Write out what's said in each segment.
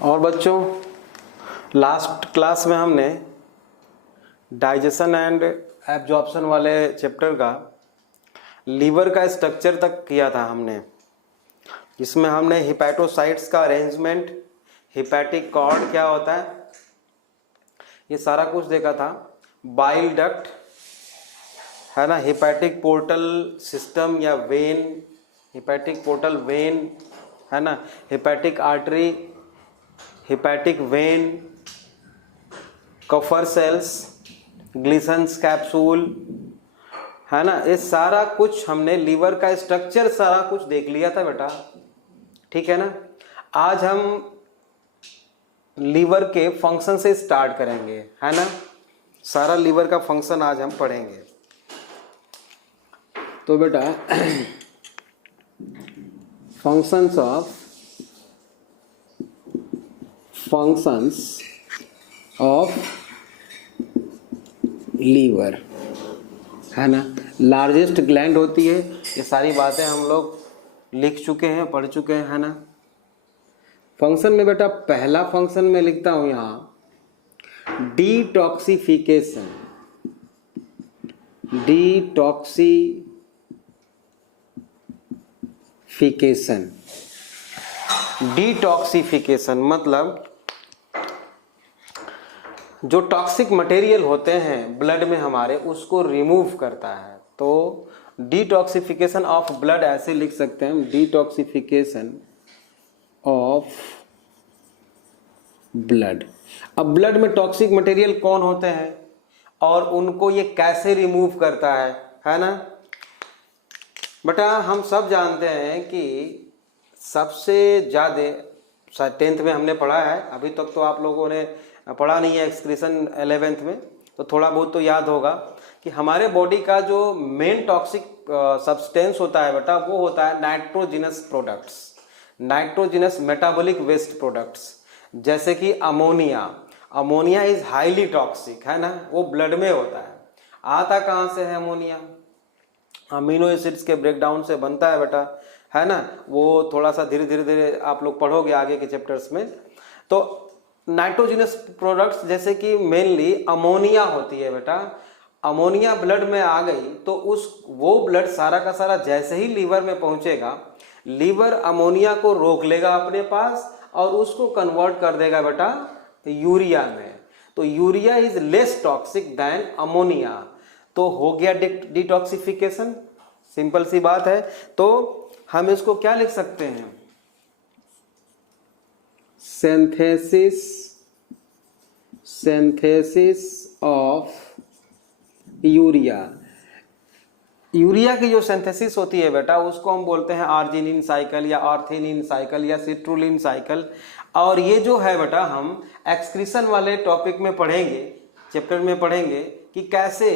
और बच्चों, last class में हमने डाइजेशन एंड एब्जॉर्प्शन वाले चैप्टर का लीवर का स्ट्रक्चर तक किया था हमने, जिसमें हमने हिपैटोसाइट्स का अरेंजमेंट, हिपैटिक कॉर्ड क्या होता है, ये सारा कुछ देखा था। बाइल डक्ट है ना, हिपैटिक पोर्टल सिस्टम या वेन, हिपैटिक पोर्टल वेन है ना, hepatic artery, hepatic vein, Kupffer cells, Glisson's capsule है ना, ये सारा कुछ हमने लीवर का स्ट्रक्चर सारा कुछ देख लिया था बेटा, ठीक है ना। आज हम लीवर के फंक्शन से स्टार्ट करेंगे, है ना। सारा लीवर का फंक्शन आज हम पढ़ेंगे। तो बेटा फंक्शंस ऑफ लीवर है ना, लार्जेस्ट ग्लैंड होती है। ये सारी बातें हम लोग लिख चुके हैं, पढ़ चुके हैं, है ना। फंक्शन में बेटा पहला फंक्शन में लिखता हूं यहां डिटॉक्सिफिकेशन, डिटॉक्सिफिकेशन। डिटॉक्सिफिकेशन मतलब जो टॉक्सिक मटेरियल होते हैं ब्लड में हमारे, उसको रिमूव करता है। तो डिटॉक्सिफिकेशन ऑफ ब्लड ऐसे लिख सकते हैं हम, डिटॉक्सिफिकेशन ऑफ ब्लड। अब ब्लड में टॉक्सिक मटेरियल कौन होते हैं और उनको ये कैसे रिमूव करता है ना। बेटा हम सब जानते हैं कि सबसे ज़्यादा 10th में हमने पढ़ा है, अभी तक तो आप लोगों ने पढ़ा नहीं है एक्सक्रीशन 11th में, तो थोड़ा बहुत तो याद होगा कि हमारे बॉडी का जो मेन टॉक्सिक सब्सटेंस होता है बेटा, वो होता है nitrogenous products, nitrogenous metabolic waste products, जैसे कि ammonia. Ammonia is highly toxic, है ना, वो ब्लड में होता है। आता कहाँ से है अमोनिया? अमीनो एसिड्स के ब्रेकडाउन से बनता है बेटा, है ना। वो थोड़ा सा धीरे धीरे आप लोग पढ़ोगे आगे के चैप्टर्स में। तो नाइट्रोजिनस प्रोडक्ट्स जैसे कि मेनली अमोनिया होती है बेटा। अमोनिया ब्लड में आ गई तो वो ब्लड सारा का सारा जैसे ही लीवर में पहुंचेगा, लीवर अमोनिया को रोक लेगा अपने पास और उसको कन्वर्ट कर देगा बेटा यूरिया में। तो urea is less toxic than ammonia. तो हो गया डिटॉक्सिफिकेशन, सिंपल सी बात है। तो हम इसको क्या लिख सकते हैं? Synthesis of urea. यूरिया की जो सिंथेसिस होती है बेटा, उसको हम बोलते हैं आर्जिनिन साइकिल या आर्थिनिन साइकिल या सिट्रुलिन साइकिल। और ये जो है बेटा हम एक्सक्रीशन वाले टॉपिक में पढ़ेंगे, चैप्टर में पढ़ेंगे कि कैसे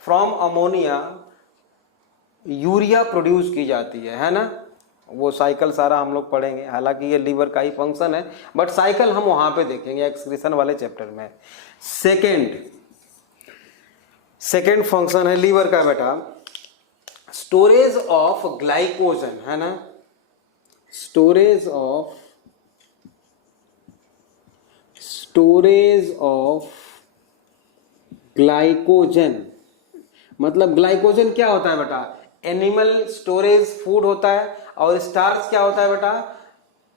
फ्रॉम अमोनिया यूरिया प्रोड्यूस की जाती है ना। वो साइकिल सारा हम लोग पढ़ेंगे, हालांकि ये लीवर का ही फंक्शन है, बट साइकिल हम वहां पे देखेंगे एक्सक्रीशन वाले चैप्टर में। सेकेंड फंक्शन है लीवर का बेटा स्टोरेज ऑफ ग्लाइकोजन, है ना, स्टोरेज ऑफ ग्लाइकोजन। मतलब ग्लाइकोजन क्या होता है बेटा? एनिमल स्टोरेज फूड होता है, और स्टार्च क्या होता है बेटा?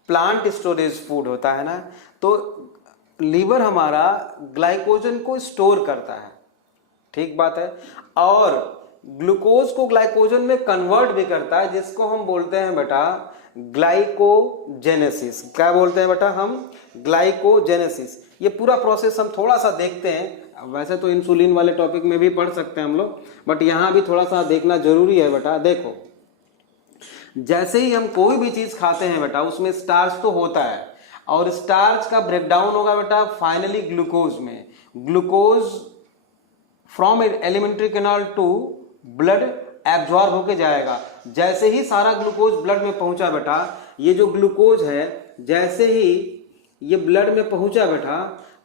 प्लांट स्टोरेज फूड होता है ना। तो लीवर हमारा ग्लाइकोजन को स्टोर करता है, ठीक बात है, और ग्लूकोज को ग्लाइकोजन में कन्वर्ट भी करता है, जिसको हम बोलते हैं बेटा ग्लाइकोजेनेसिस। क्या बोलते हैं बेटा हम? ग्लाइकोजेनेसिस। ये पूरा प्रोसेस हम थोड़ा सा देखते हैं। वैसे तो इंसुलिन वाले टॉपिक में भी पढ़ सकते हैं हम लोग, बट यहां भी थोड़ा सा देखना जरूरी है बेटा। देखो, जैसे ही हम कोई भी चीज खाते हैं बेटा, उसमें स्टार्च तो होता है, और स्टार्च का ब्रेकडाउन होगा बेटा फाइनली ग्लूकोज में। Glucose from alimentary canal to blood absorb होके जाएगा। जैसे ही सारा ग्लूकोज ब्लड में पहुंचा बेटा, ये जो ग्लूकोज है जैसे ही ये ब्लड में पहुंचा बेटा,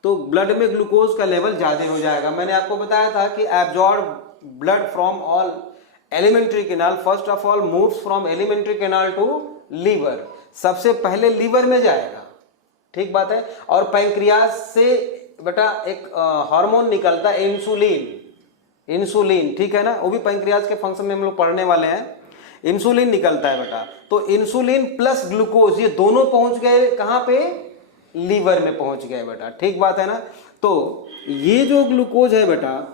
तो ब्लड में ग्लूकोज का लेवल ज्यादा हो जाएगा। मैंने आपको बताया था कि absorb blood from all alimentary canal, first of all moves from alimentary canal to liver. सबसे पहले लीवर में जाएगा, ठीक बात है। और पैंक्रियाज से बेटा एक हार्मोन निकलता है इंसुलिन, इंसुलिन, ठीक है ना, वो भी पैंक्रियाज के फंक्शन में हम लोग पढ़ने वाले हैं। इंसुलिन निकलता है बेटा, तो इंसुलिन प्लस ग्लूकोज ये दोनों पहुंच गए कहां पे, लीवर में पहुंच गए बेटा, ठीक बात है ना। तो ये जो ग्लूकोज है बेटा,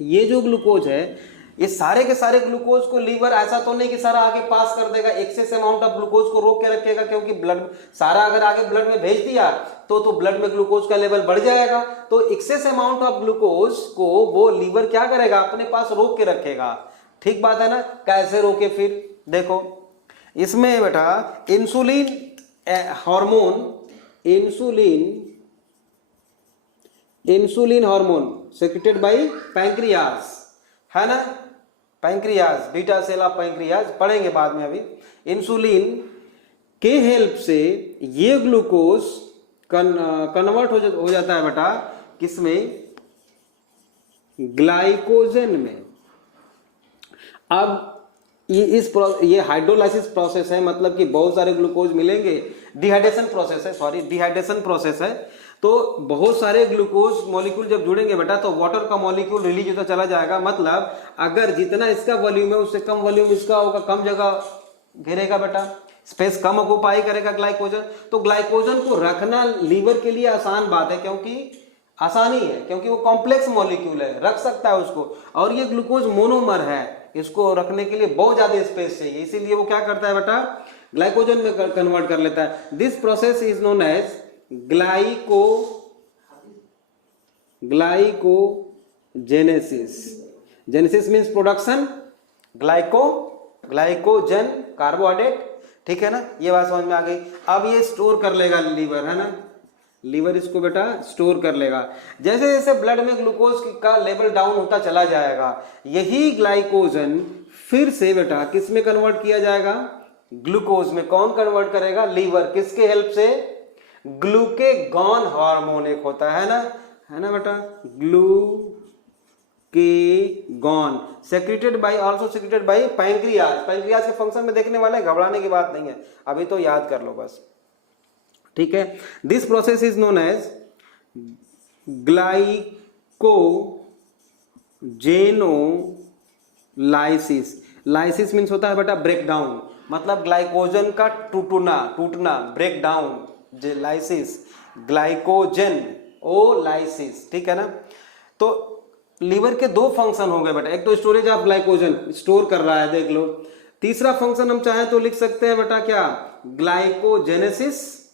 ये जो ग्लूकोज है, ये सारे के सारे ग्लूकोज को लीवर ऐसा तो नहीं कि सारा आगे पास कर देगा, एक्सेस अमाउंट ऑफ ग्लूकोज को रोक के रखेगा, क्योंकि ब्लड सारा अगर आगे ब्लड में भेज दिया तो ब्लड में ग्लूकोज का लेवल बढ़ जाएगा। तो एक्सेस अमाउंट ऑफ ग्लूकोज को वो लीवर क्या करेगा, अपने पास रोक के रखेगा, ठीक बात है ना। कैसे रोके, फिर देखो इसमें बेटा insulin hormone, insulin hormone secreted by pancreas, है ना, pancreas, beta cell of pancreas पढ़ेंगे बाद में। अभी इंसुलिन के हेल्प से ये ग्लूकोज कन्वर्ट हो जाता है बेटा किसमें, ग्लाइकोजन में। अब ये हाइड्रोलाइसिस प्रोसेस है, मतलब कि बहुत सारे ग्लूकोज मिलेंगे, डिहाइड्रेशन प्रोसेस है, सॉरी डिहाइड्रेशन प्रोसेस है। तो बहुत सारे ग्लूकोज मॉलिक्यूल जब जुड़ेंगे बेटा तो वाटर का मॉलिक्यूल रिलीज होता चला जाएगा, मतलब अगर जितना इसका वॉल्यूम है उससे कम वॉल्यूम इसका होगा, कम जगह घेरेगा बेटा, स्पेस कम ऑक्यूपाई करेगा ग्लाइकोजन। तो ग्लाइकोजन को रखना लीवर के लिए आसान बात है, क्योंकि आसानी है, क्योंकि वो कॉम्प्लेक्स मॉलिक्यूल है, रख सकता है उसको, और ये ग्लूकोज मोनोमर है, इसको रखने के लिए बहुत ज्यादा स्पेस चाहिए, इसीलिए वो क्या करता है बेटा, ग्लाइकोजन में कन्वर्ट कर लेता है। This process is known as glycogenesis. Genesis means production, glycogen carbohydrate, ठीक है ना, ये बात समझ में आ गई। अब ये स्टोर कर लेगा लीवर, है ना, लीवर इसको बेटा स्टोर कर लेगा। जैसे जैसे ब्लड में ग्लूकोज का लेवल डाउन होता चला जाएगा, यही ग्लाइकोजन फिर से बेटा किस में कन्वर्ट किया जाएगा, ग्लूकोज में। कौन कन्वर्ट करेगा, लीवर, किसके हेल्प से, ग्लूकेगॉन हार्मोन एक होता है ना बेटा, glucagon secreted bye, also secreted by pancreas. Pancreas के फंक्शन में देखने वाले, घबराने की बात नहीं है, अभी तो याद कर लो बस, ठीक है। This process is known as glycogenolysis. Lysis means होता है बेटा ब्रेक डाउन, मतलब ग्लाइकोजन का टूटना, break down, lysis, glycogenolysis, ठीक है ना। तो लीवर के दो फंक्शन हो गए बेटा, एक तो स्टोरेज ऑफ ग्लाइकोजन, स्टोर कर रहा है, देख लो। तीसरा फंक्शन हम चाहें तो लिख सकते हैं बेटा क्या, ग्लाइकोजेनेसिस,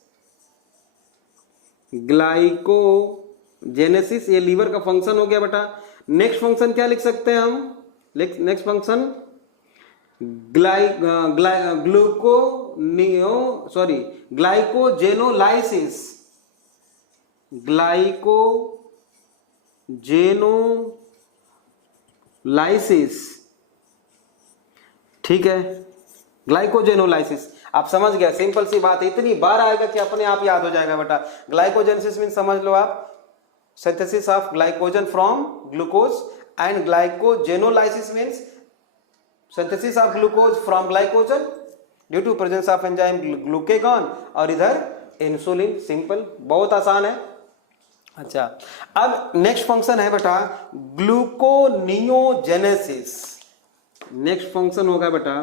ग्लाइकोजेनेसिस, ये लीवर का फंक्शन हो गया बेटा। नेक्स्ट फंक्शन क्या लिख सकते हैं हम, नेक्स्ट फंक्शन ग्लाइकोजेनोलाइसिस, ठीक है, ग्लाइकोजेनोलाइसिस। आप समझ गया, सिंपल सी बात है, इतनी बार आएगा कि अपने आप याद हो जाएगा बेटा। ग्लाइकोजेनेसिस मीन समझ लो आप, synthesis of glycogen from glucose, and glycogenolysis means synthesis of glucose from glycogen due to presence of enzyme glucagon, और इधर इंसुलिन। सिंपल, बहुत आसान है। अच्छा, अब नेक्स्ट फंक्शन है बेटा ग्लूकोनियोजेनेसिस। नेक्स्ट फंक्शन होगा बेटा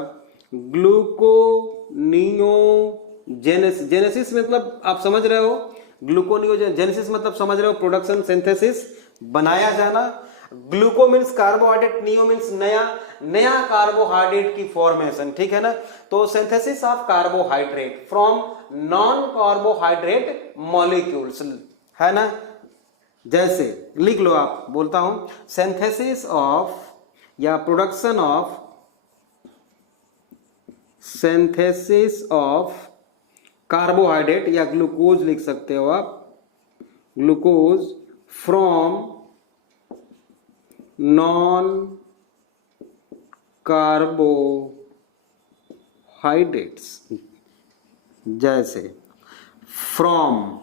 ग्लूकोनियोजेनेसिस। जेनेसिस मतलब आप समझ रहे हो, ग्लूकोनियोजेनेसिस मतलब समझ रहे हो, प्रोडक्शन, सिंथेसिस, बनाया जाना। ग्लूको मीन्स कार्बोहाइड्रेट, नियो मीन्स नया कार्बोहाइड्रेट की फॉर्मेशन, ठीक है ना। तो synthesis of carbohydrate from non carbohydrate molecules, है ना। जैसे लिख लो, आप बोलता हूं, सिंथेसिस ऑफ या प्रोडक्शन ऑफ कार्बोहाइड्रेट या ग्लूकोज लिख सकते हो आप, ग्लूकोज फ्रॉम नॉन कार्बोहाइड्रेट्स, जैसे फ्रॉम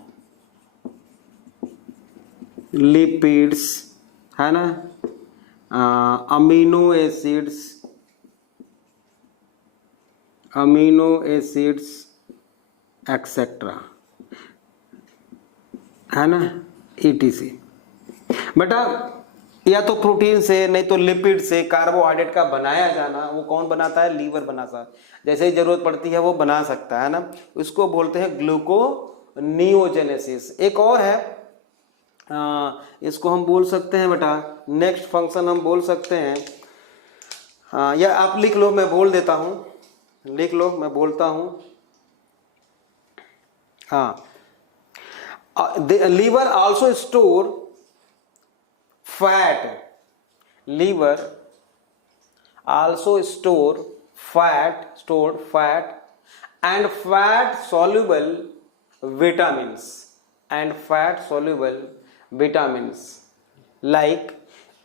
लिपिड्स, है ना, अमीनो एसिड्स एक्सेट्रा, है ना, ETC। बेटा या तो प्रोटीन से नहीं तो लिपिड से कार्बोहाइड्रेट का बनाया जाना, वो कौन बनाता है? लीवर बनाता है। जैसे ही जरूरत पड़ती है वो बना सकता है ना, उसको बोलते हैं ग्लूकोनियोजेनेसिस। एक और है, इसको हम बोल सकते हैं बेटा, नेक्स्ट फंक्शन हम बोल सकते हैं, या आप लिख लो, मैं बोल देता हूँ, लिख लो, मैं बोलता हूँ। हाँ, liver also store fat, liver also store fat and fat soluble vitamins like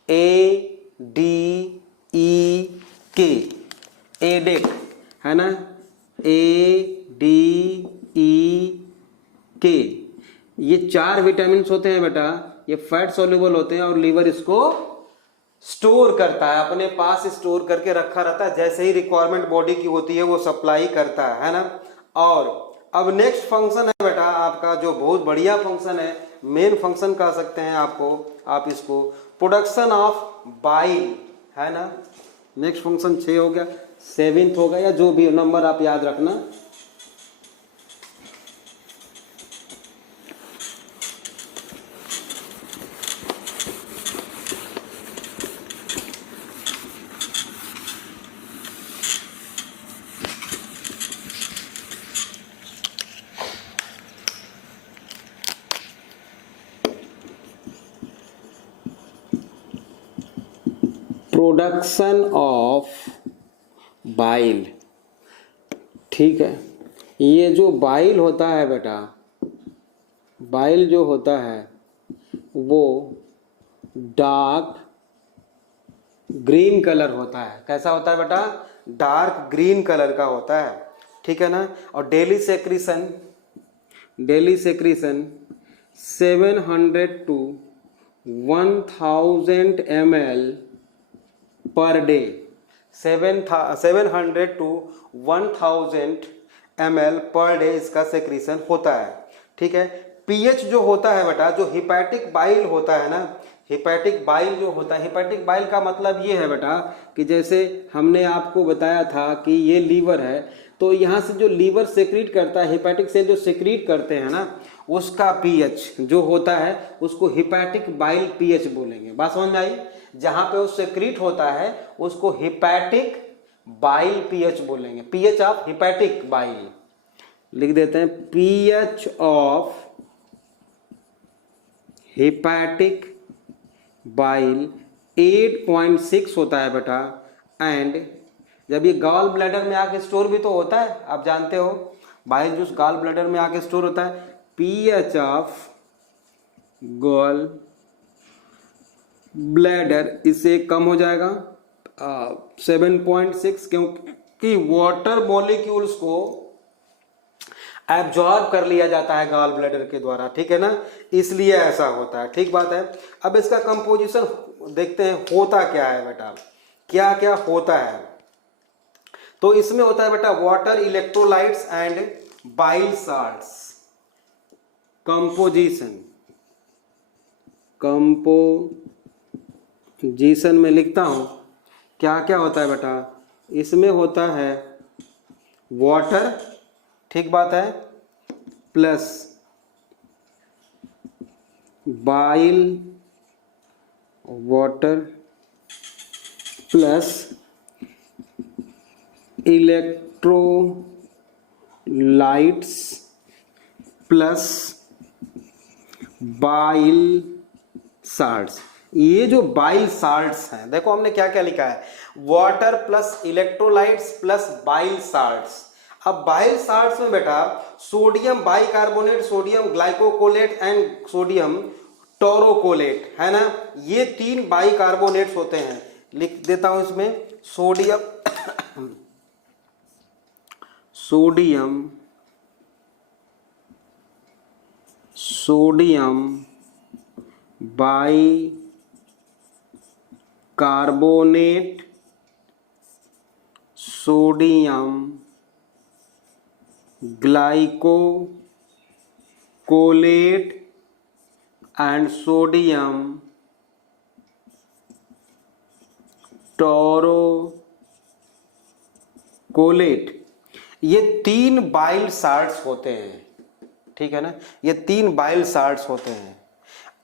A, D, E, K, ADEK, है ना, A, D, E, K, ये 4 विटामिन होते हैं बेटा, ये फैट सॉल्युबल होते हैं और लीवर इसको स्टोर करता है, अपने पास स्टोर करके रखा रहता है, जैसे ही रिक्वायरमेंट बॉडी की होती है वो सप्लाई करता है ना। और अब नेक्स्ट फंक्शन है बेटा आपका, जो बहुत बढ़िया फंक्शन है, मेन फंक्शन कह सकते हैं आप इसको, प्रोडक्शन ऑफ बाइल, है ना। नेक्स्ट फंक्शन 6 हो गया, 7th होगा, या जो भी नंबर आप याद रखना। प्रोडक्शन ऑफ बाइल, ठीक है। ये जो बाइल होता है बेटा, बाइल जो होता है वो डार्क ग्रीन कलर होता है। कैसा होता है बेटा? डार्क ग्रीन कलर का होता है, ठीक है ना। और daily secretion 700 to 1000 ml per day, 700 to 1000 ml per day इसका सेक्रीशन होता है, ठीक है। पीएच जो होता है बेटा, जो हिपैटिक बाइल होता है ना, हिपैटिक बाइल जो होता है, हिपैटिक बाइल का मतलब ये है बेटा कि जैसे हमने आपको बताया था कि ये लीवर है, तो यहाँ से जो लीवर सेक्रीट करता है, हिपैटिक सेल जो सेक्रीट करते हैं ना, उसका पीएच जो होता है उसको हिपैटिक बाइल पीएच बोलेंगे। बात समझ में आई? जहां पे वो सेक्रीट होता है उसको हिपैटिक बाइल पीएच बोलेंगे, पीएच ऑफ हिपैटिक बाइल। लिख देते हैं, पीएच ऑफ हिपैटिक बाइल 8.6 होता है बेटा। एंड जब ये गॉल ब्लैडर में आके स्टोर भी तो होता है, आप जानते हो, बाइल जूस गॉल ब्लैडर में आके स्टोर होता है, पीएच ऑफ गॉल ब्लैडर इससे कम हो जाएगा 7.6, क्योंकि वाटर मॉलिक्यूल्स को एब्जॉर्ब कर लिया जाता है गॉल ब्लैडर के द्वारा, ठीक है ना, इसलिए ऐसा होता है, ठीक बात है। अब इसका कंपोजिशन देखते हैं होता क्या है बेटा, क्या क्या होता है। तो इसमें होता है बेटा water, electrolytes and bile salts. Composition में लिखता हूं क्या क्या होता है बेटा। इसमें होता है वाटर, ठीक बात है, plus bile, water plus electrolytes plus bile salts. ये जो बाइल साल्ट्स हैं, देखो हमने क्या क्या लिखा है, water plus electrolytes plus bile salts. अब बाइल साल्ट्स में बेटा sodium bicarbonate, sodium glycocholate and sodium taurocholate, है ना, ये 3 बाइकार्बोनेट्स होते हैं। लिख देता हूं इसमें, sodium bicarbonate, sodium glycocholate and sodium taurocholate, ये 3 बाइल साल्ट्स होते हैं, ठीक है ना, ये 3 बाइल साल्ट्स होते हैं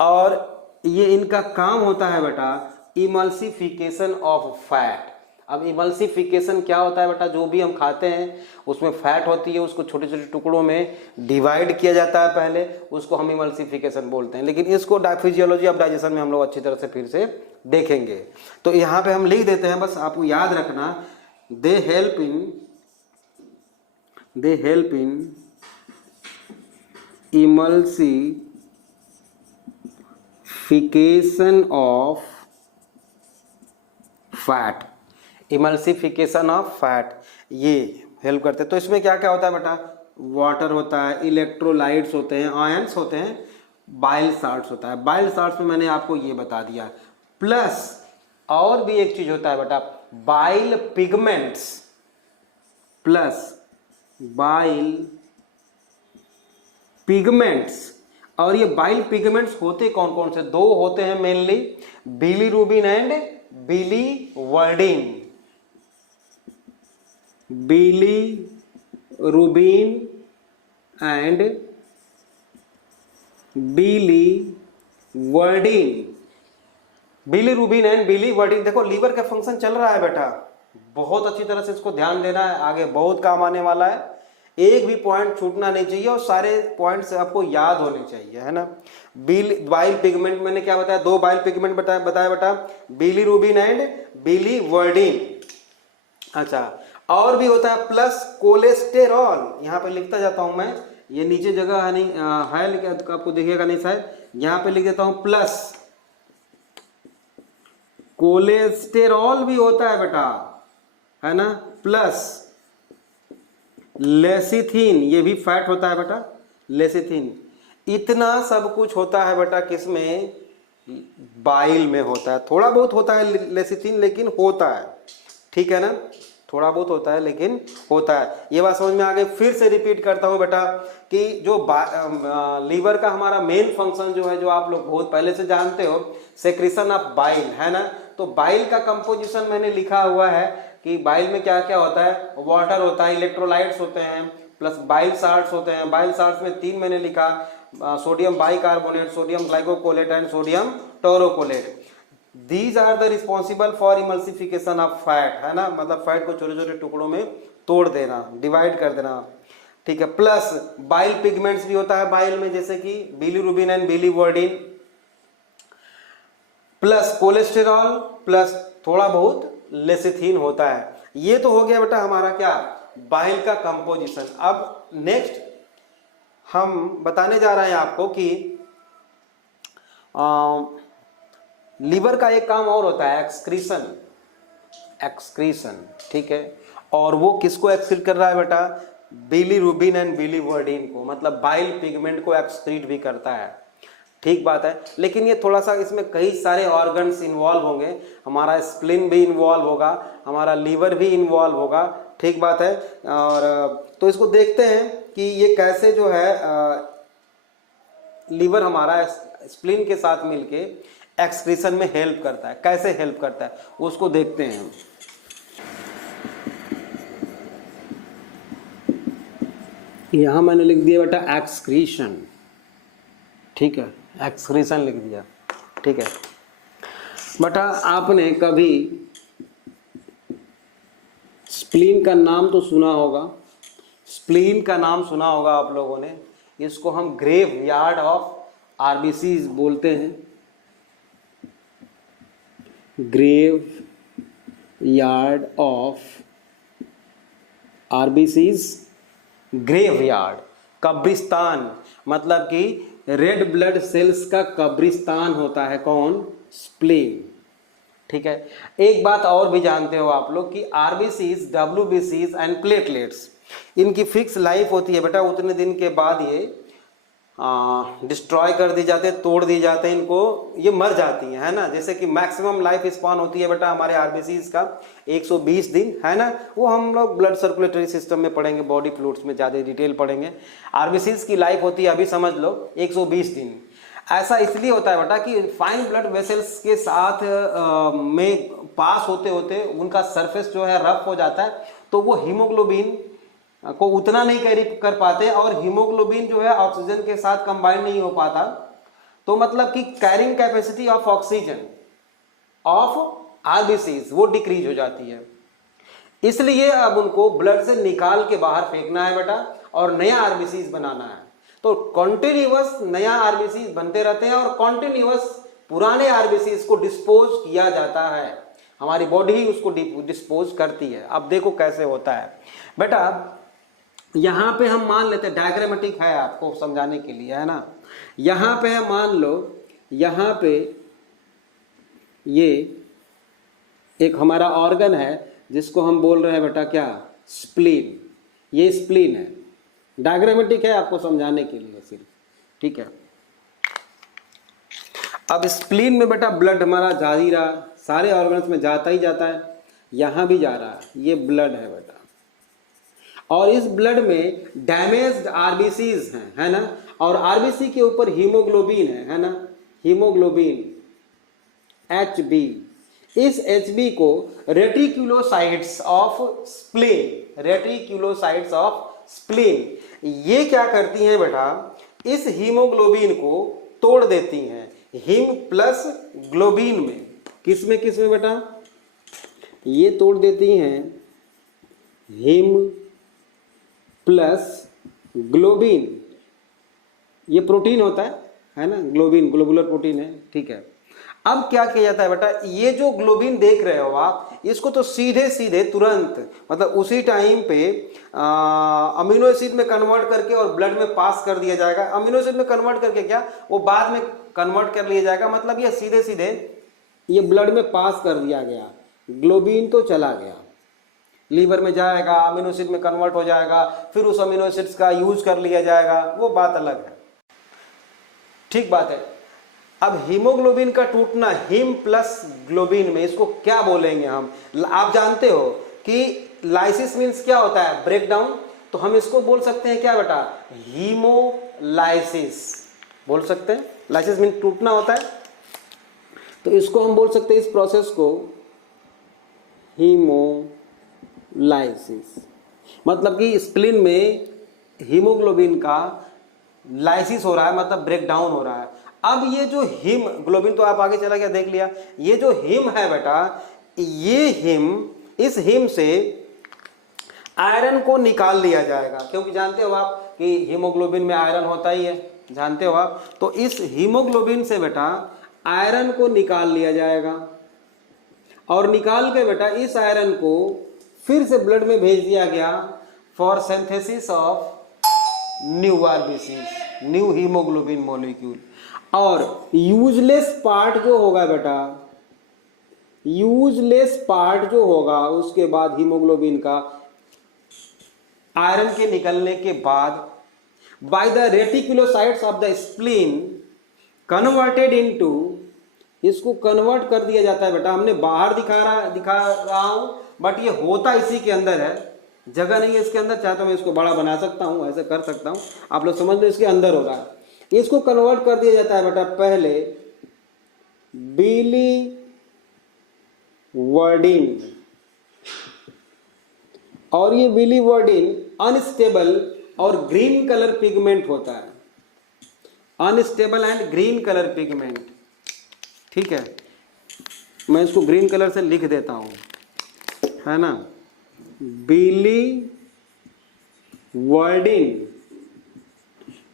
और ये इनका काम होता है बेटा इमल्सिफिकेशन ऑफ फैट। अब इमल्सिफिकेशन क्या होता है बेटा, जो भी हम खाते हैं उसमें फैट होती है, उसको छोटे छोटे टुकड़ों में डिवाइड किया जाता है पहले, उसको हम इमल्सिफिकेशन बोलते हैं। लेकिन इसको फिजियोलॉजी ऑफ डाइजेशन में हम लोग अच्छी तरह से फिर से देखेंगे। तो यहाँ पे हम लिख देते हैं, बस आपको याद रखना, they help in emulsification of fat, emulsification of fat ये हेल्प करते हैं। तो इसमें क्या क्या होता है बेटा, वाटर होता है, इलेक्ट्रोलाइट्स होते हैं, आयंस होते हैं, बाइल साल्ट्स होता है। बाइल साल्ट्स में मैंने आपको ये बता दिया, प्लस और भी एक चीज होता है बेटा, bile pigments, plus bile pigments. और ये बाइल पिगमेंट्स होते कौन कौन से, 2 होते हैं mainly, bilirubin and biliverdin. Bilirubin and biliverdin, bilirubin and biliverdin. देखो लीवर का फंक्शन चल रहा है बेटा, बहुत अच्छी तरह से इसको ध्यान देना है, आगे बहुत काम आने वाला है, एक भी पॉइंट छूटना नहीं चाहिए और सारे पॉइंट्स आपको याद होने चाहिए, है ना। बाइल पिगमेंट मैंने क्या बताया, 2 बाइल पिगमेंट बताया बेटा, बिलीरुबिन एंड बिलीवर्डिन। अच्छा, और भी होता है प्लस कोलेस्टेरॉल, यहाँ पे लिखता जाता हूं मैं, ये नीचे जगह है नहीं है, लेकिन आपको दिखेगा नहीं शायद, यहाँ पे लिख देता हूं प्लस कोलेस्टेरॉल भी होता है बेटा, है ना, प्लस लेसिथिन, ये भी फैट होता है बेटा, लेसिथिन। इतना सब कुछ होता है बेटा किसमें, बाइल में होता है। थोड़ा बहुत होता है लेसिथिन, लेकिन होता है, ठीक है ना, थोड़ा बहुत होता है लेकिन होता है। ये बात समझ में आ गई। फिर से रिपीट करता हूं बेटा कि जो लीवर का हमारा मेन फंक्शन जो है, जो आप लोग बहुत पहले से जानते हो, सेक्रेशन ऑफ बाइल, है ना। तो बाइल का कंपोजिशन मैंने लिखा हुआ है कि बाइल में क्या क्या होता है, वाटर होता है, इलेक्ट्रोलाइट्स होते हैं, प्लस बाइल साल्ट्स होते हैं। बाइल साल्ट्स में 3 मैंने लिखा, sodium bicarbonate, sodium glycocholate and sodium taurocholate. These are the responsible for emulsification of fat, है ना, मतलब फैट को छोटे छोटे टुकड़ों में तोड़ देना, डिवाइड कर देना, ठीक है। प्लस बाइल पिगमेंट्स भी होता है बाइल में, जैसे कि bilirubin and biliverdin, plus cholesterol, plus थोड़ा बहुत लेसिथिन होता है। ये तो हो गया बेटा हमारा क्या, बाइल का कंपोजिशन। अब नेक्स्ट हम बताने जा रहे हैं आपको कि लीवर का एक काम और होता है, एक्सक्रीशन, एक्सक्रीशन, ठीक है। और वो किसको एक्सक्रीट कर रहा है बेटा, बिलीरुबिन एंड बिलीवर्डिन को, मतलब बाइल पिगमेंट को एक्सक्रीट भी करता है, ठीक बात है। लेकिन ये थोड़ा सा, इसमें कई सारे ऑर्गन्स इन्वॉल्व होंगे, हमारा स्प्लिन भी इन्वॉल्व होगा, हमारा लीवर भी इन्वॉल्व होगा, ठीक बात है। और तो इसको देखते हैं कि ये कैसे जो है लीवर हमारा स्प्लिन के साथ मिलके एक्सक्रीशन में हेल्प करता है, कैसे हेल्प करता है उसको देखते हैं। यहां मैंने लिख दिया बेटा एक्सक्रीशन, ठीक है, एक्सक्रीशन लिख दिया, ठीक है बेटा। आपने कभी स्प्लीन का नाम तो सुना होगा, स्प्लीन का नाम सुना होगा आप लोगों ने, इसको हम ग्रेव यार्ड ऑफ आरबीसीज बोलते हैं, graveyard of RBCs, graveyard, कब्रिस्तान, मतलब कि रेड ब्लड सेल्स का कब्रिस्तान होता है कौन, स्प्लीन, ठीक है। एक बात और भी जानते हो आप लोग कि आरबीसीज, डब्ल्यूबीसीज एंड प्लेटलेट्स, इनकी फिक्स लाइफ होती है बेटा, उतने दिन के बाद ये डिस्ट्रॉय कर दी जाते हैं, तोड़ दी जाते हैं, इनको ये मर जाती हैं, है ना। जैसे कि मैक्सिमम लाइफ स्पान होती है बेटा हमारे आरबीसीज का 120 दिन, है ना। वो हम लोग ब्लड सर्कुलेटरी सिस्टम में पढ़ेंगे, बॉडी फ्लूइड्स में ज़्यादा डिटेल पढ़ेंगे। आरबीसीज की लाइफ होती है, अभी समझ लो 120 दिन। ऐसा इसलिए होता है बेटा कि फाइन ब्लड वेसल्स के साथ में पास होते होते उनका सरफेस जो है रफ हो जाता है, तो वो हीमोग्लोबिन को उतना नहीं कैरी कर पाते, और हीमोग्लोबिन जो है ऑक्सीजन के साथ कंबाइन नहीं हो पाता, तो मतलब कि carrying capacity of oxygen of RBCs वो डिक्रीज हो जाती है। इसलिए अब उनको ब्लड से निकाल के बाहर फेंकना है बेटा, और नया आरबीसीज बनाना है। तो कॉन्टिन्यूअस नया आरबीसीज बनते रहते हैं, और कॉन्टिन्यूअस पुराने आरबीसीज को डिस्पोज किया जाता है, हमारी बॉडी ही उसको डिस्पोज करती है। अब देखो कैसे होता है बेटा, यहां पे हम मान लेते हैं, डायग्रामेटिक है आपको समझाने के लिए, है ना। यहां पे है, मान लो यहां पे ये एक हमारा ऑर्गन है जिसको हम बोल रहे हैं बेटा क्या, स्प्लीन। ये स्प्लीन है, डायग्रामेटिक है आपको समझाने के लिए सिर्फ, ठीक है। अब स्प्लीन में बेटा ब्लड हमारा जा ही रहा, सारे ऑर्गन्स में जाता ही जाता है, यहां भी जा रहा है, ये ब्लड है बेटा। और इस ब्लड में डैमेज्ड आरबीसीज हैं, है ना, और आरबीसी के ऊपर हीमोग्लोबिन है ना, हीमोग्लोबिन HB। इस HB को रेटिक्यूलोसाइट्स ऑफ स्प्लीन, रेटिक्यूलोसाइट्स ऑफ स्प्लीन ये क्या करती हैं बेटा, इस हीमोग्लोबिन को तोड़ देती हैं हीम प्लस ग्लोबिन में। किस में बेटा, ये तोड़ देती हैं हीम प्लस ग्लोबिन। ये प्रोटीन होता है ना, ग्लोबिन ग्लोबुलर प्रोटीन है, ठीक है। अब क्या किया जाता है बेटा, ये जो ग्लोबिन देख रहे हो आप, इसको तो सीधे सीधे तुरंत मतलब उसी टाइम पे अमीनो एसिड में कन्वर्ट करके और ब्लड में पास कर दिया जाएगा। अमीनो एसिड में कन्वर्ट करके क्या, वो बाद में कन्वर्ट कर लिया जाएगा, मतलब ये सीधे सीधे ये ब्लड में पास कर दिया गया, ग्लोबिन तो चला गया, लीवर में जाएगा, अमीनो एसिड में कन्वर्ट हो जाएगा, फिर उस अमीनो एसिड्स का यूज कर लिया जाएगा, वो बात अलग है, ठीक बात है। अब हीमोग्लोबिन का टूटना हीम प्लस ग्लोबिन में, इसको क्या बोलेंगे हम, आप जानते हो कि लाइसिस मीन्स क्या होता है, ब्रेक डाउन, तो हम इसको बोल सकते हैं क्या बेटा, हीमोलाइसिस बोल सकते हैं। लाइसिस मीन्स टूटना होता है, तो इसको हम बोल सकते हैं इस प्रोसेस को हीमोलाइसिस, मतलब कि स्प्लीन में हीमोग्लोबिन का लाइसिस हो रहा है, मतलब ब्रेक डाउन हो रहा है। अब ये जो हीम ग्लोबिन तो आप आगे चला गया देख लिया, ये जो हीम है बेटा, ये हीम, इस हीम से आयरन को निकाल लिया जाएगा, क्योंकि जानते हो आप कि हीमोग्लोबिन में आयरन होता ही है, जानते हो आप। तो इस हीमोग्लोबिन से बेटा आयरन को निकाल लिया जाएगा, और निकाल के बेटा इस आयरन को फिर से ब्लड में भेज दिया गया for synthesis of new RBC, new haemoglobin molecule. और यूजलेस पार्ट जो होगा बेटा, यूजलेस पार्ट जो होगा उसके बाद हीमोग्लोबिन का, आयरन के निकलने के बाद by the reticulocytes of the spleen converted into, इसको कन्वर्ट कर दिया जाता है बेटा। हमने बाहर दिखा रहा हूं, बट ये होता इसी के अंदर है, जगह नहीं है इसके अंदर, चाहे तो मैं इसको बड़ा बना सकता हूं, ऐसे कर सकता हूं, आप लोग समझ लो, इसके अंदर होगा। इसको कन्वर्ट कर दिया जाता है बेटा पहले बिली वर्डिन, और ये बिली वर्डिन अनस्टेबल और ग्रीन कलर पिगमेंट होता है, unstable and green colour pigment, ठीक है। मैं इसको ग्रीन कलर से लिख देता हूं, है ना, बिली वर्डिन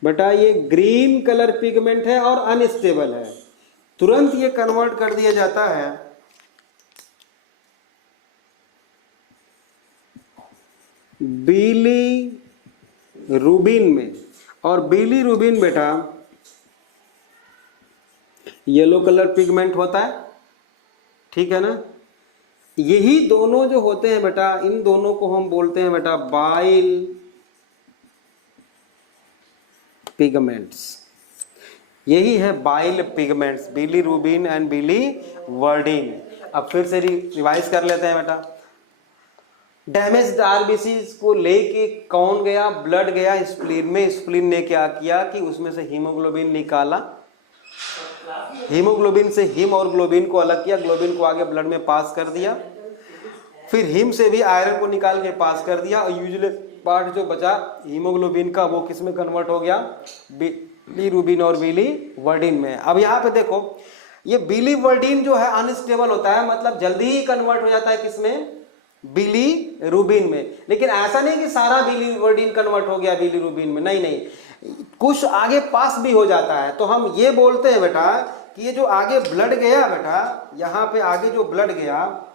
बेटा ये ग्रीन कलर पिगमेंट है और अनस्टेबल है, तुरंत ये कन्वर्ट कर दिया जाता है बिली रूबिन में। और बिली रूबिन बेटा येलो कलर पिगमेंट होता है, ठीक है ना। यही दोनों जो होते हैं बेटा, इन दोनों को हम बोलते हैं बेटा बाइल पिगमेंट्स, यही है bile pigments, bilirubin and biliverdin. अब फिर से रिवाइज कर लेते हैं बेटा। डैमेज्ड आरबीसीज को लेके कौन गया, ब्लड गया स्प्लीन में, स्प्लीन ने क्या किया कि उसमें से हीमोग्लोबिन निकाला, हीमोग्लोबिन से हीम और ग्लोबिन को अलग किया, ग्लोबिन को आगे ब्लड में पास कर दिया, फिर हीम से भी आयरन को निकाल के पास कर दिया, और यूजुअल पार्ट जो बचा हीमोग्लोबिन का वो किस में कन्वर्ट हो गया, बिलीरुबिन और बिलीवर्डिन में। अब यहाँ पे देखो ये बिलीवर्डिन जो है अनस्टेबल होता है, मतलब जल्दी ही कन्वर्ट हो जाता है किसमें, बिलीरुबिन में। लेकिन ऐसा नहीं कि सारा बिलीवर्डिन कन्वर्ट हो गया बिलीरुबिन में, नहीं नहीं, कुछ आगे पास भी हो जाता है। तो हम ये बोलते हैं बेटा कि ये जो आगे ब्लड गया बेटा, यहाँ पे आगे जो ब्लड गया,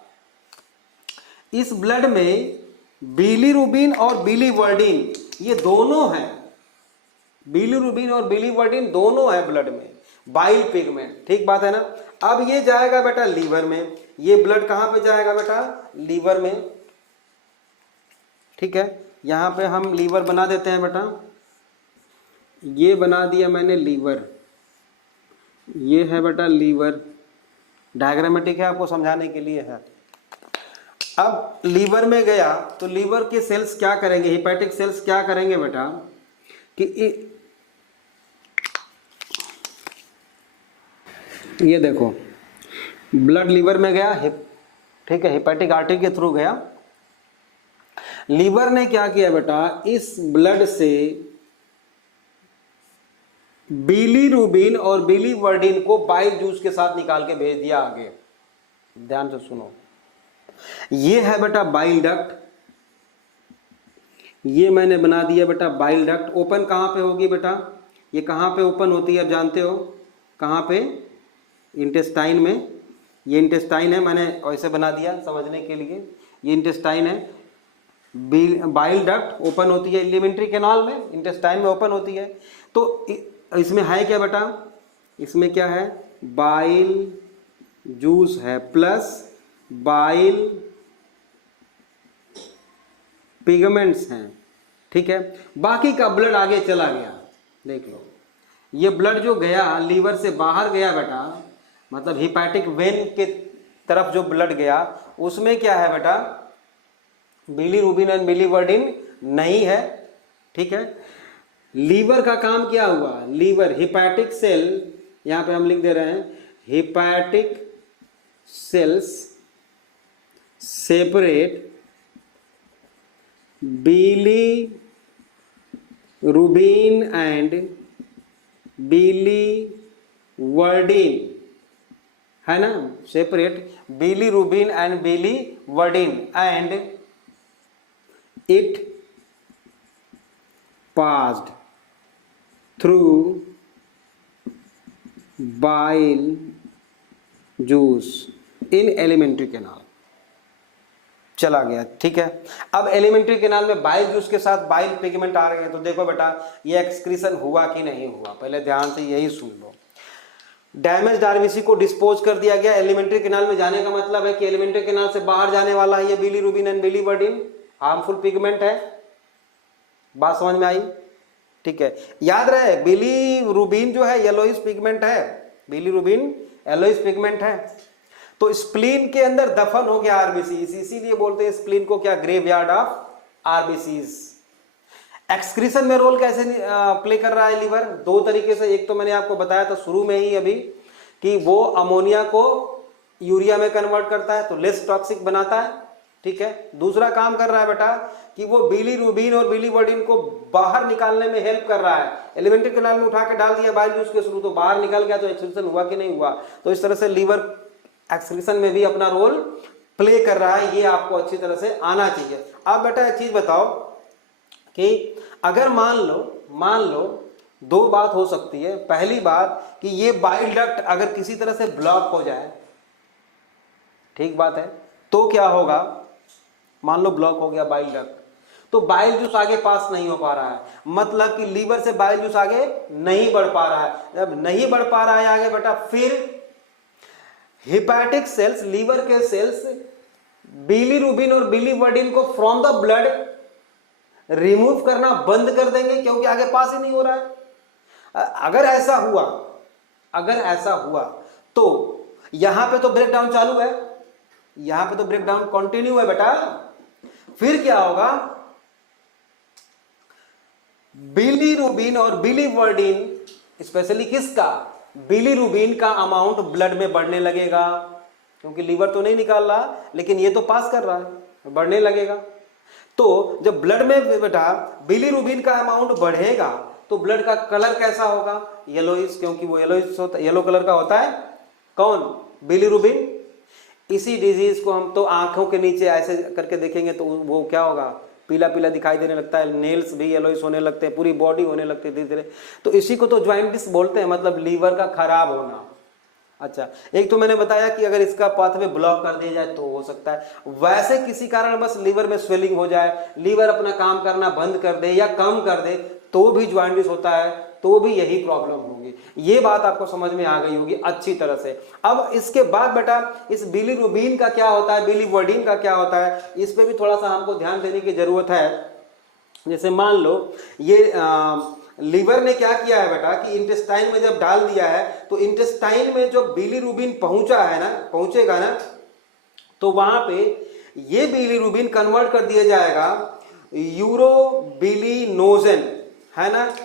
इस ब्लड में बिलीरुबिन और बिलीवर्डिन ये दोनों हैं, बिलीरुबिन और बिलीवर्डिन दोनों है ब्लड में, बाइल पिगमेंट, ठीक बात है ना। अब ये जाएगा बेटा लीवर में, ये ब्लड कहां पे जाएगा बेटा, लीवर में, ठीक है। यहां पे हम लीवर बना देते हैं बेटा, ये बना दिया मैंने लीवर, ये है बेटा लीवर, डायग्रामेटिक है आपको समझाने के लिए है। अब लीवर में गया तो लीवर के सेल्स क्या करेंगे, हिपैटिक सेल्स क्या करेंगे बेटा कि ये देखो ब्लड लीवर में गया, ठीक है, हिपैटिक आर्टरी के थ्रू गया, लीवर ने क्या किया बेटा, इस ब्लड से बिलीरुबिन और बिलीवर्डिन को बाइल जूस के साथ निकाल के भेज दिया आगे। ध्यान से सुनो, ये है बेटा बाइल डक्ट, ये मैंने बना दिया बेटा बाइल डक्ट। ओपन कहां पे होगी बेटा, ये कहां पे ओपन होती है आप जानते हो, कहां पे, इंटेस्टाइन में, ये इंटेस्टाइन है, मैंने ऐसे बना दिया समझने के लिए, ये इंटेस्टाइन है। बाइल डक्ट ओपन होती है एलिमेंट्री कैनाल में, इंटेस्टाइन में ओपन होती है। तो इसमें है क्या बेटा, इसमें क्या है, बाइल जूस है प्लस बाइल पिगमेंट्स हैं, ठीक है। बाकी का ब्लड आगे चला गया, देख लो ये ब्लड जो गया लीवर से बाहर गया बेटा, मतलब हिपैटिक वेन के तरफ जो ब्लड गया उसमें क्या है बेटा, बिलीरुबिन एंड बिलीवर्डिन नहीं है, ठीक है। लीवर का काम क्या हुआ, लीवर हिपैटिक सेल, यहां पे हम लिख दे रहे हैं hepatic sales separate bilirubin and biliverdin, है ना, separate bilirubin and biliverdin and it passed through bile juice in alimentary canal, चला गया, ठीक है। अब एलिमेंट्री कैनाल में बाइल जूस के साथ बाइल पिगमेंट आ रहे हैं, तो देखो बेटा ये एक्सक्रीशन हुआ कि नहीं हुआ, पहले ध्यान से यही सुन लो। डैमेज आरबीसी को डिस्पोज कर दिया गया, एलिमेंट्री कैनाल में जाने का मतलब है कि एलिमेंट्री कैनाल से बाहर जाने वाला है ये bilirubin and biliverdin, harmful pigment है, बात समझ में आई, ठीक है। याद रहे बिलीरुबिन जो है येलोइश पिगमेंट है, बिलीरुबिन येलोइश पिगमेंट है। तो स्प्लीन के अंदर दफन हो गया आरबीसीज, इसीलिए बोलते हैं स्प्लीन को क्या, ग्रेवयार्ड ऑफ आरबीसीज। एक्सक्रीशन में रोल कैसे प्ले कर रहा है लीवर, दो तरीके से, एक तो मैंने आपको बताया था शुरू में ही अभी कि वो अमोनिया को यूरिया में कन्वर्ट करता है तो लेस टॉक्सिक बनाता है, ठीक है। दूसरा काम कर रहा है बेटा कि वो बिलीरुबिन और बिलीवर्डिन को बाहर निकालने में हेल्प कर रहा है, एलिमेंट्री कैनाल में उठा के डाल दिया बाइल जूस के थ्रू तो बाहर निकल गया, तो एक्सक्रीशन हुआ कि नहीं हुआ। तो इस तरह से लीवर एक्सक्रीशन में भी अपना रोल प्ले कर रहा है, ये आपको अच्छी तरह से आना चाहिए। अब बेटा एक चीज बताओ कि अगर मान लो दो बात हो सकती है। पहली बात कि ये बाइल डक्ट अगर किसी तरह से ब्लॉक हो जाए, ठीक बात है, तो क्या होगा, मान लो ब्लॉक हो गया बाइल डक्ट, तो बाइल जूस आगे पास नहीं हो पा रहा है, मतलब कि लीवर से बाइल जूस आगे नहीं बढ़ पा रहा है। जब नहीं बढ़ पा रहा है आगे बेटा, फिर हिपैटिक सेल्स, लीवर के सेल्स बिलीरुबिन और बिलीवर्डिन को फ्रॉम द ब्लड रिमूव करना बंद कर देंगे, क्योंकि आगे पास ही नहीं हो रहा है। अगर ऐसा हुआ तो यहां पे तो ब्रेकडाउन चालू है, यहां पे तो ब्रेकडाउन कंटिन्यू है बेटा। फिर क्या होगा, बिलीरुबिन और बिलीवर्डिन, स्पेशली किसका, बिलीरुबिन का अमाउंट ब्लड में बढ़ने लगेगा, क्योंकि लीवर तो नहीं निकाल रहा लेकिन ये तो पास कर रहा है, बढ़ने लगेगा। तो जब ब्लड में बेटा बिलीरुबिन का अमाउंट बढ़ेगा तो ब्लड का कलर कैसा होगा? येलोइश, क्योंकि वो येलोइश होता, येलो कलर का होता है। कौन? बिलीरुबिन। इसी डिजीज को हम तो आंखों के नीचे ऐसे करके देखेंगे तो वो क्या होगा? पीला पीला दिखाई देने लगता है, नेल्स भी येलोइश होने लगते हैं, पूरी बॉडी होने लगती है धीरे धीरे। तो इसी को तो जॉइंटिस बोलते हैं, मतलब लीवर का खराब होना। अच्छा, एक तो मैंने बताया कि अगर इसका पाथवे ब्लॉक कर दिया जाए तो हो सकता है, वैसे किसी कारण बस लीवर में स्वेलिंग हो जाए, लीवर अपना काम करना बंद कर दे या कम कर दे तो भी जॉइंटिस होता है, तो भी यही प्रॉब्लम होगी। ये बात आपको समझ में आ गई होगी अच्छी तरह से। अब इसके बाद बेटा इस बिलीरुबिन का क्या होता है, बिलीवर्डिन का क्या होता है, इस पे भी थोड़ा सा हमको ध्यान देने की जरूरत है। जैसे मान लो ये लीवर ने क्या किया है बेटा कि इंटेस्टाइन में जब डाल दिया है तो इंटेस्टाइन में जो बिलीरुबिन पहुंचा है ना, पहुंचेगा ना, तो वहां पे ये बिलीरुबिन कन्वर्ट कर दिया जाएगा यूरोबिलिनोजेन, है ना,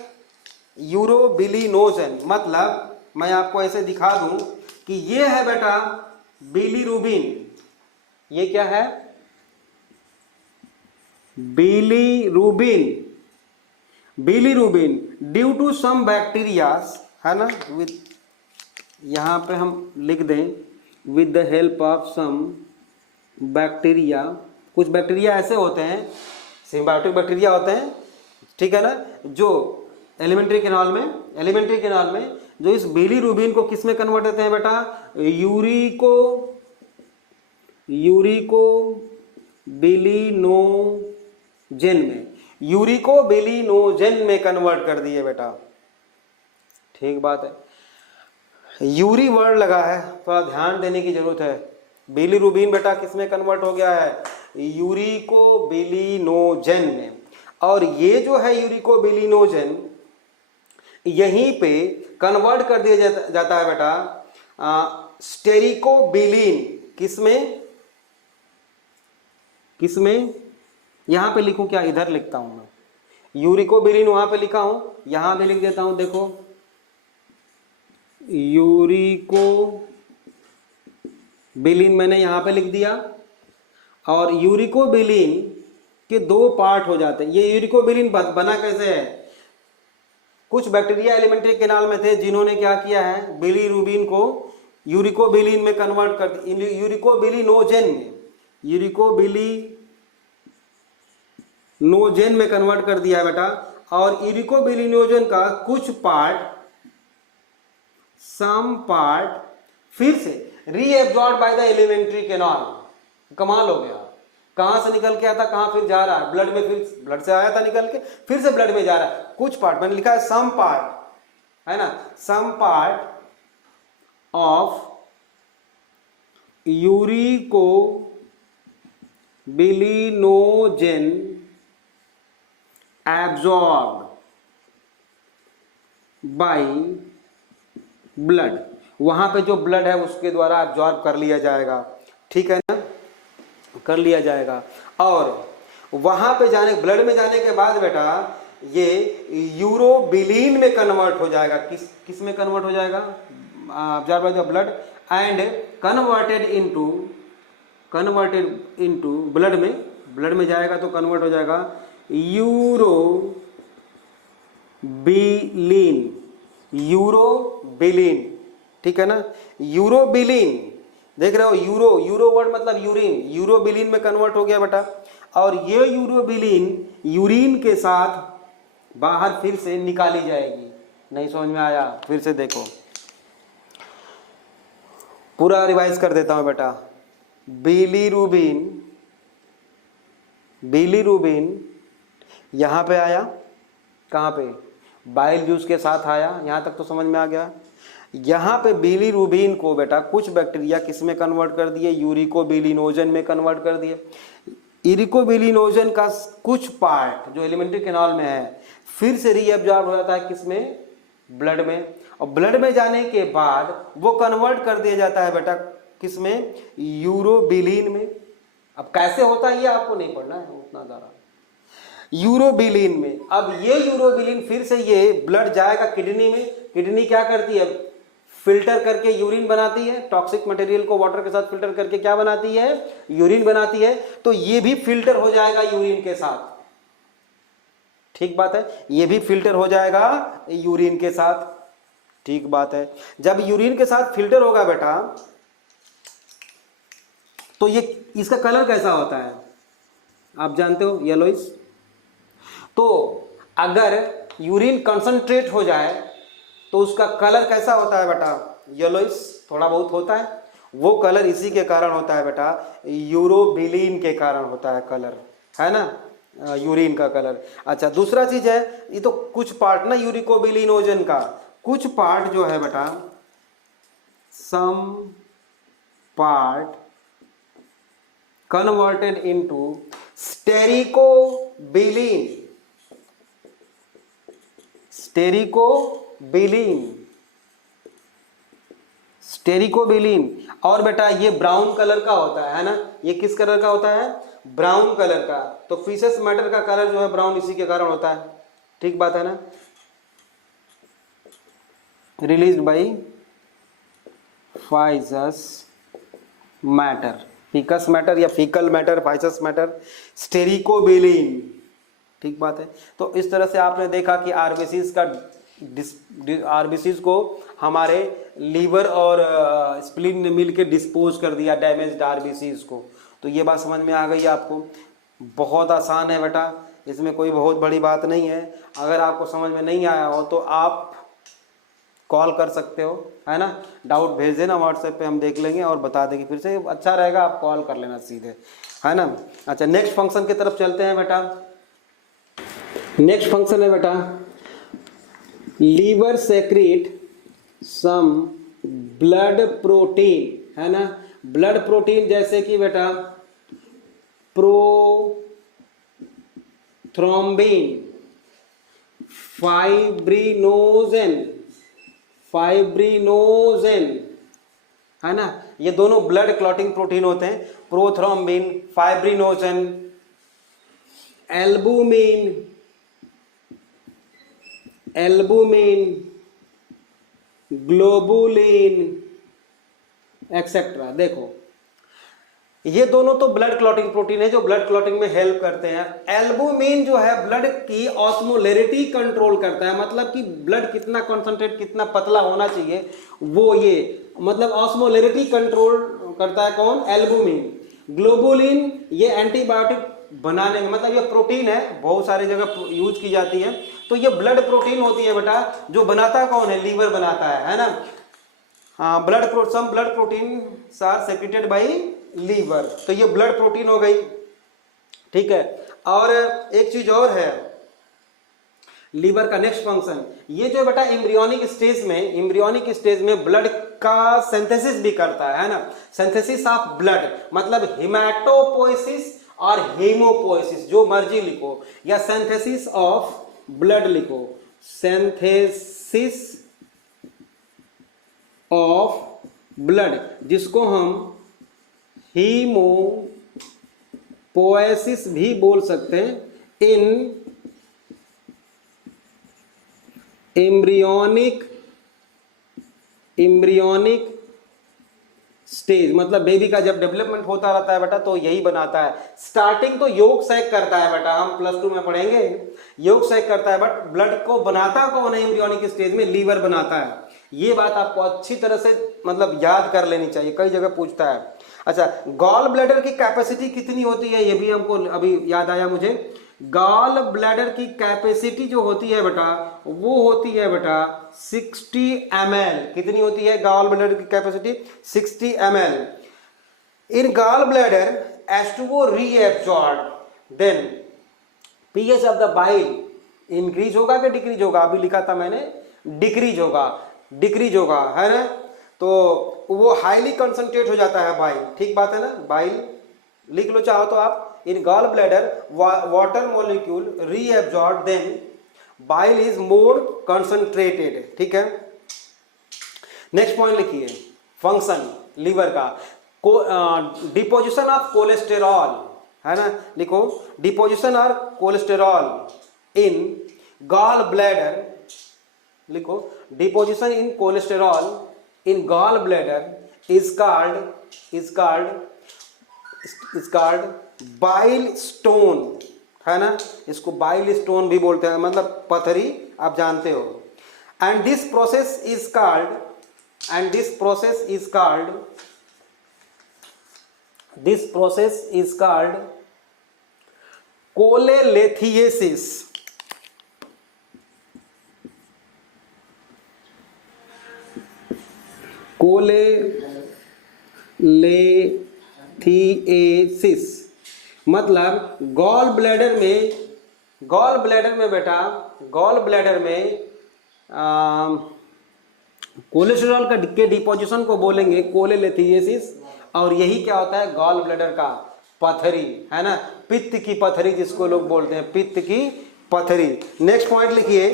यूरोबिलिनोजेन। मतलब मैं आपको ऐसे दिखा दूं कि ये है बेटा बिलीरुबिन, ये क्या है? Bilirubin. Bilirubin due to some bacterias, है ना, विद, यहां पे हम लिख दें with the help of some bacteria. कुछ बैक्टीरिया ऐसे होते हैं, सिम्बायोटिक बैक्टीरिया होते हैं, ठीक है ना, जो एलिमेंट्री कैनाल में जो इस बिलीरुबिन को किस में कन्वर्ट करते हैं बेटा? यूरिको बिलिनोजेन में, यूरिको बिलिनोजेन में कन्वर्ट कर दिए बेटा। ठीक बात है, यूरी वर्ड लगा है, थोड़ा ध्यान देने की जरूरत है। बिलीरुबिन बेटा किस में कन्वर्ट हो गया है? यूरिको बिलिनोजेन में। और ये जो है यूरिको बिलिनोजेन यहीं पे कन्वर्ट कर दिया जाता है बेटा स्टेरिकोबिलिन। किसमें? यहां पे लिखूं क्या? इधर लिखता हूं मैं, यूरिकोबिलिन वहां पे लिखा हूं, यहां भी लिख देता हूं, देखो यूरिकोबिलिन मैंने यहां पे लिख दिया। और यूरिकोबिलिन के दो पार्ट हो जाते हैं। ये यूरिकोबिलिन बना कैसे है? कुछ बैक्टीरिया एलिमेंट्री कैनाल में थे जिन्होंने क्या किया है, बिलीरुबिन को यूरिकोबिलिन में कन्वर्ट कर, यूरिकोबिलिनोजेन में कन्वर्ट कर दिया है बेटा। और यूरिकोबिलिनोजेन का कुछ पार्ट, सम पार्ट फिर से reabsorb by the alimentary canal. कमाल हो गया, कहां से निकल के आता, कहां फिर जा रहा है ब्लड में, फिर ब्लड से आया था निकल के फिर से ब्लड में जा रहा है। कुछ पार्ट मैंने लिखा है सम पार्ट, है ना, some part of urobilinogen absorb by blood, वहां पे जो ब्लड है उसके द्वारा एब्जॉर्ब कर लिया जाएगा। ठीक है ना, कर लिया जाएगा। और वहां पे जाने, ब्लड में जाने के बाद बेटा ये यूरोबिलिन में कन्वर्ट हो जाएगा। किस में कन्वर्ट हो जाएगा? Absorb by the blood and converted into blood में जाएगा तो कन्वर्ट हो जाएगा यूरोबिलिन। ठीक है ना, यूरोबिलिन, देख रहे हो, यूरो वर्ड मतलब यूरिन, यूरोबिलिन में कन्वर्ट हो गया बेटा। और ये यूरोबिलिन यूरिन के साथ बाहर फिर से निकाली जाएगी। नहीं समझ में आया? फिर से देखो, पूरा रिवाइज कर देता हूं बेटा। बिलीरुबिन यहां पे आया, कहां पे? बाइल जूस के साथ आया, यहां तक तो समझ में आ गया। यहां पे बिलीरुबिन को बेटा कुछ बैक्टीरिया किस में कन्वर्ट कर दिए? यूरिकोबिलिनोजेन में कन्वर्ट कर दिए। यूरिकोबिलिनोजेन का कुछ पार्ट जो एलिमेंट्री कैनाल में है फिर से रीअब्जॉर्ब हो जाता है किसमें? ब्लड में। और ब्लड में जाने के बाद वो कन्वर्ट कर दिया जाता है बेटा किसमें? यूरोबिलिन में। अब कैसे होता है ये आपको नहीं पढ़ना है उतना ज्यादा, यूरोबिलिन में। अब ये यूरोबिलिन फिर से ये ब्लड जाएगा किडनी में, किडनी क्या करती है? फिल्टर करके यूरिन बनाती है, टॉक्सिक मटेरियल को वाटर के साथ फिल्टर करके क्या बनाती है, यूरिन बनाती है। तो ये भी फिल्टर हो जाएगा यूरिन के साथ, ठीक बात है, ये भी फिल्टर हो जाएगा यूरिन के साथ, ठीक बात है। जब यूरिन के साथ फिल्टर होगा बेटा तो ये इसका कलर कैसा होता है आप जानते हो, येलोइश। तो अगर यूरिन कंसंट्रेट हो जाए तो उसका कलर कैसा होता है बेटा, येलोइश थोड़ा बहुत होता है। वो कलर इसी के कारण होता है बेटा, यूरोबिलिन के कारण होता है कलर, है ना, यूरिन का कलर। अच्छा दूसरा चीज है, ये तो कुछ पार्ट ना यूरिकोबिलिनोजन का, कुछ पार्ट जो है बेटा, सम पार्ट कन्वर्टेड इनटू स्टेरिकोबिलिन, स्टेरिकोबिलिन। और बेटा ये ब्राउन कलर का होता है ना, ये किस कलर का होता है, ब्राउन कलर का। तो फीसेस मैटर का कलर जो है ब्राउन इसी के कारण होता है, ठीक बात है ना। Released by faeces matter, faeces matter या faecal matter, faeces matter, stercobilin, ठीक बात है। तो इस तरह से आपने देखा कि आरबीसीज को हमारे लीवर और स्प्लीन ने मिलकर डिस्पोज कर दिया डैमेज्ड आरबीसीज को। तो ये बात समझ में आ गई आपको, बहुत आसान है बेटा, इसमें कोई बहुत बड़ी बात नहीं है। अगर आपको समझ में नहीं आया हो तो आप कॉल कर सकते हो, है ना, डाउट भेज देना व्हाट्सएप पे, हम देख लेंगे और बता देंगे। फिर से अच्छा रहेगा आप कॉल कर लेना सीधे, है ना। अच्छा नेक्स्ट फंक्शन की तरफ चलते हैं बेटा। नेक्स्ट फंक्शन है बेटा, लीवर सेक्रेट सम ब्लड प्रोटीन, है ना, ब्लड प्रोटीन जैसे कि बेटा प्रोथ्रोम्बिन, फाइब्रिनोजेन, है ना, ये दोनों ब्लड क्लॉटिंग प्रोटीन होते हैं। Prothrombin, fibrinogen, albumin, globulin etcetera. देखो ये दोनों तो ब्लड क्लॉटिंग प्रोटीन है जो ब्लड क्लॉटिंग में हेल्प करते हैं। एल्बुमिन जो है ब्लड की ऑस्मोलैरिटी कंट्रोल करता है, मतलब कि ब्लड कितना कॉन्सेंट्रेट, कितना पतला होना चाहिए, वो ये मतलब ऑस्मोलैरिटी कंट्रोल करता है कौन, एल्बुमिन। ग्लोबुलिन ये एंटीबायोटिक बनाने में, मतलब ये प्रोटीन है, बहुत सारी जगह यूज की जाती है। तो ये ब्लड प्रोटीन होती है बेटा, जो बनाता कौन है, लीवर बनाता है ना। हाँ some blood protein are secreted by liver, तो ये ब्लड प्रोटीन हो गई, ठीक है। और एक चीज और है लीवर का नेक्स्ट फंक्शन, ये जो बेटा एम्ब्रियोनिक स्टेज में ब्लड का सिंथेसिस भी करता है ना, सिंथेसिस ऑफ ब्लड, मतलब हिमेटोपोइसिस और हेमोपोइसिस, जो मर्जी लिखो, या सिंथेसिस ऑफ ब्लड लिखो, सिंथेसिस ऑफ ब्लड, जिसको हम हीमोपोएसिस भी बोल सकते हैं, इन एम्ब्रियोनिक स्टेज, मतलब बेबी का जब डेवलपमेंट होता रहता है बेटा तो यही बनाता है। स्टार्टिंग तो योग सैक करता है बेटा, हम +2 में पढ़ेंगे, योग सैक करता है, बट ब्लड को बनाता कौन है एम्ब्रियोनिक स्टेज में, लीवर बनाता है। ये बात आपको अच्छी तरह से मतलब याद कर लेनी चाहिए, कई जगह पूछता है। अच्छा गॉल ब्लैडर की कैपेसिटी कितनी होती है, ये भी हमको अभी याद आया मुझे। गॉल ब्लैडर की कैपेसिटी जो होती है बेटा, वो होती है बेटा 60 ml। कितनी होती है गॉल ब्लैडर की capacity, 60 ml। In gall bladder H2O reabsorb, then pH of the bile increase होगा कि डिक्रीज होगा, अभी लिखा था मैंने डिक्रीज होगा, है ना। तो वो हाईली कंसंट्रेट हो जाता है बाइल, ठीक बात है ना, बाइल लिख लो चाहो तो आप। In gall bladder water molecule reabsorb, then bile is more concentrated, ठीक है। नेक्स्ट पॉइंट लिखिए, फंक्शन लीवर का, डिपोजिशन ऑफ कोलेस्टेरॉल, है ना, लिखो deposition of cholesterol in gall bladder, लिखो deposition in cholesterol in gallbladder is called bile stone, है ना, इसको bile stone भी बोलते हैं, मतलब पथरी, आप जानते हो। and this process is called cholelithiasis। कोलेलेथिएसिस मतलब गॉल ब्लैडर में बेटा, गॉल ब्लैडर में कोलेस्ट्रॉल के डिपोजिशन को बोलेंगे कोलेलेथिएसिस, और यही क्या होता है, गॉल ब्लैडर का पथरी, है ना, पित्त की पथरी जिसको लोग बोलते हैं, पित्त की पथरी। नेक्स्ट पॉइंट लिखिए,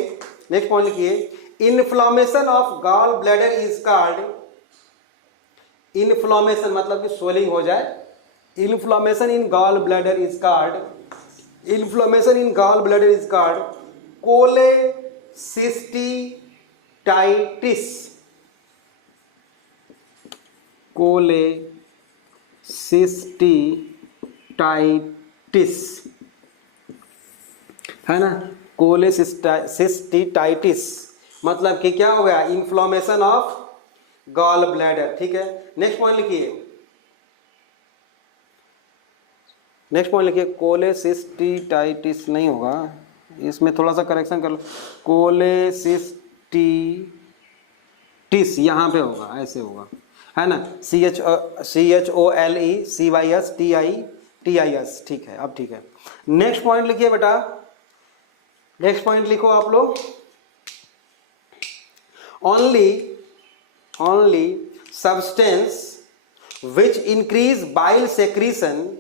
inflammation of gall bladder is called, inflammation मतलब कि स्वेलिंग हो जाए, inflammation in gall bladder is called cholecystitis, है ना, कोलेसिस्टिटाइटिस मतलब कि क्या हो गया, इन्फ्लामेशन ऑफ गॉल ब्लैडर। ठीक है, नेक्स्ट पॉइंट लिखिए, कोलेसिस्टिटाइटिस नहीं होगा, इसमें थोड़ा सा करेक्शन कर लो, कोलेसिस्टिटिस यहाँ पे होगा, ऐसे होगा, है ना, CHOLECYSTITIS। ठीक है, अब ठीक है। नेक्स्ट पॉइंट लिखिए बेटा, नेक्स्ट पॉइंट लिखो आप लोग, only substance which increase bile secretion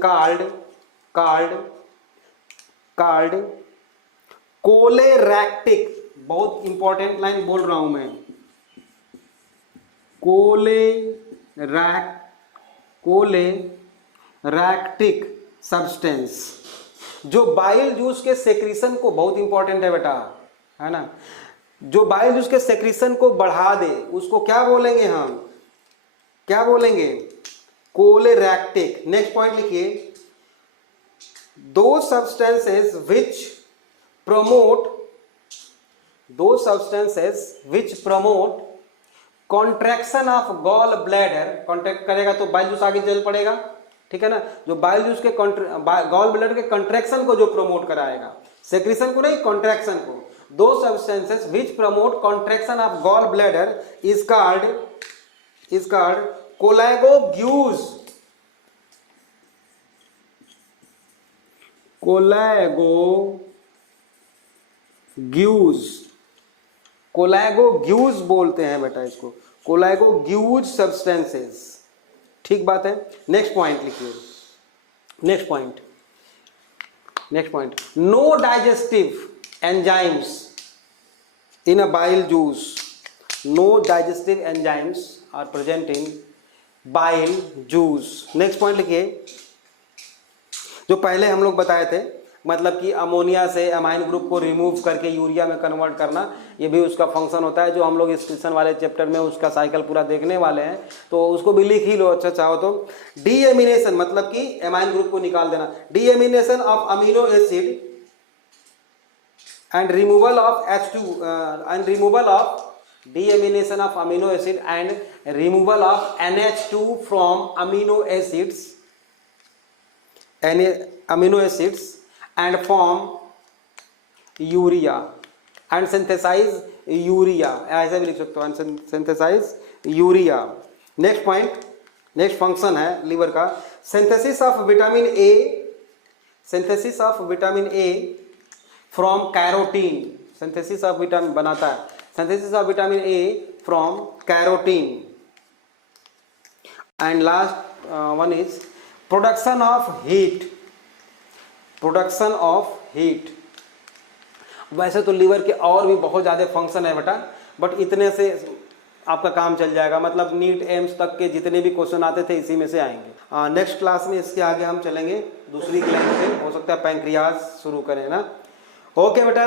called choleractic, बहुत इंपॉर्टेंट लाइन बोल रहा हूं मैं, choleractic सब्सटेंस जो बाइल जूस के सेक्रीशन को, बहुत इंपॉर्टेंट है बेटा, है ना, जो बाइल जूस के सेक्रीशन को बढ़ा दे उसको क्या बोलेंगे हम, क्या बोलेंगे, कोलेरैक्टिक। नेक्स्ट पॉइंट लिखिए, दो substances which promote contraction of gall bladder, contract करेगा तो बाइल जूस आगे चल पड़ेगा, ठीक है ना, जो बाइल जूस के गॉल ब्लैडर के कॉन्ट्रैक्शन को जो प्रमोट कराएगा, सेक्रीशन को नहीं, कॉन्ट्रैक्शन को। दो substances which promote contraction of gall bladder is called cholagogues, cholagogues बोलते हैं बेटा इसको, कोलैगोग्यूज सब्सटेंसेस। ठीक बात है। नेक्स्ट पॉइंट लिखिए, next point, no digestive enzymes in a bile juice, no digestive enzymes are present in bile juice. Next point लिखिए, जो पहले हम लोग बताए थे, मतलब कि अमोनिया से अमाइन ग्रुप को रिमूव करके यूरिया में कन्वर्ट करना, ये भी उसका फंक्शन होता है, जो हम लोग इस ट्यूशन वाले चैप्टर में उसका साइकिल पूरा देखने वाले हैं, तो उसको भी लिख ही लो, अच्छा चाहो तो। डीएमिनेशन मतलब कि अमाइन ग्रुप को निकाल देना, deamination of amino acid and removal of deamination of amino acid and removal of NH2 from amino acids and form urea and synthesize urea, ऐसे भी लिख सकते हो, and synthesize urea। Next point, next function है liver का, synthesis of vitamin A from carotene, synthesis of vitamin बनाता है, synthesis of vitamin A from carotene, and last one is production of heat। वैसे तो लीवर के और भी बहुत ज़्यादा फंक्शन है बेटा, बट इतने से आपका काम चल जाएगा, मतलब नीट एम्स तक के जितने भी क्वेश्चन आते थे इसी में से आएंगे। नेक्स्ट क्लास में इसके आगे हम चलेंगे दूसरी क्लास से, हो सकता है पैंक्रियाज शुरू करें ना। ओके बेटा।